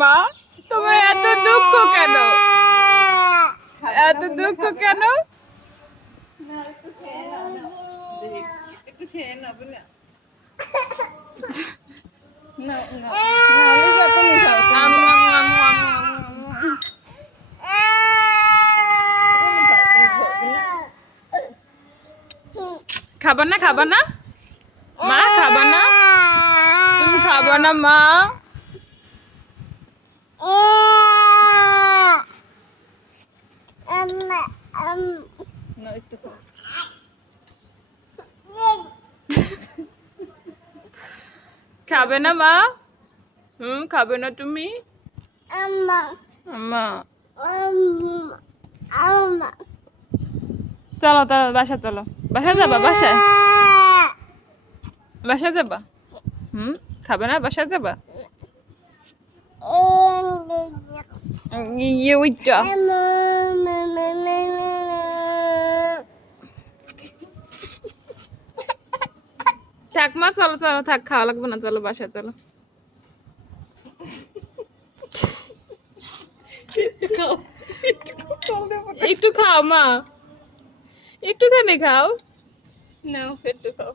মা তোমার এত দুঃখ কেন? এত দুঃখ কেন? খাবা না খাবা না মা? খাবা না? তুমি খাবা না মা? খাবে না মা? খাবে না তুমি? আম্মা চলো চলো বাসা চলো। বাসা যাবা? বাসায় বাসা যাবা? খাবে না? বাসা যাবা? ওইটা থাক মা, চলো চলো থাক, খাওয়া লাগবে না, চলো বাসা চলো। একটু খাও মা, একটুখানি খাও। নাও একটু খাও,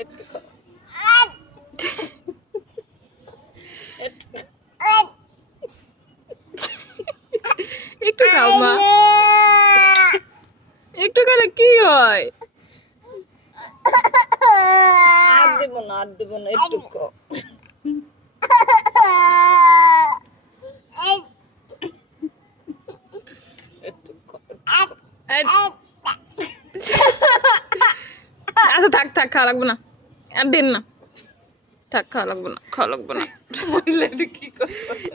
একটু খাও, একটু খাও মা, একটু খেলে কি হয়? আর দেব না, আর দেব না, একটু খাও। আচ্ছা থাক থাক, খাওয়া লাগবে না, আর দিন না, থাক খাওয়া লাগবে না, খাওয়া লাগবে না।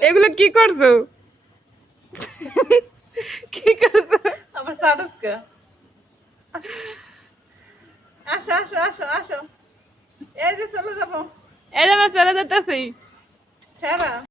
এগুলো কি করছো? কি করছো? আমার সারসকা আসো আসো আসো আসো, এই যে চলে যাবো, এই যে চলে যেতেছি।